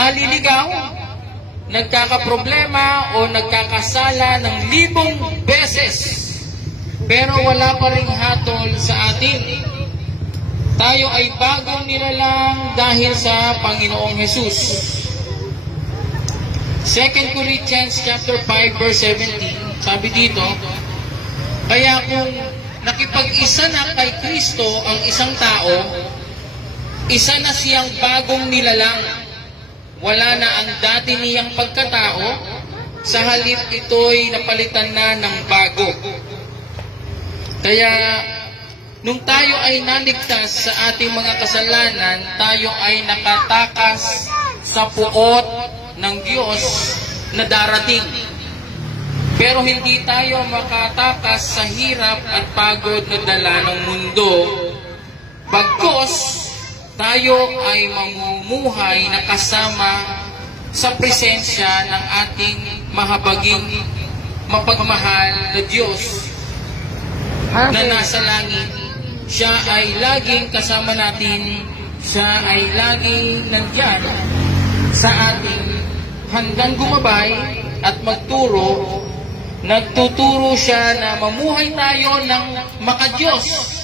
naliligaw, nagkakaproblema o nagkakasala ng 1,000 beses, pero wala pa ring hatol sa atin. Tayo ay bagong nilalang dahil sa Panginoong Jesus. 2 Corinthians chapter 5 verse 17, sabi dito, kaya kung nakipag-isa na kay Kristo ang isang tao, isa na siyang bagong nilalang. Wala na ang dati niyang pagkatao, sa halip ito'y napalitan na ng bago. Kaya, nung tayo ay naligtas sa ating mga kasalanan, tayo ay nakatakas sa puot ng Diyos na darating. Pero hindi tayo makatakas sa hirap at pagod na dala ng mundo. Bagkus, tayo ay mamumuhay na kasama sa presensya ng ating mahabaging mapagmahal na Diyos na nasa langit. Siya ay laging kasama natin. Siya ay laging nandyan sa ating handang gumabay at magturo. Nagtuturo siya na mamuhay tayo ng makadiyos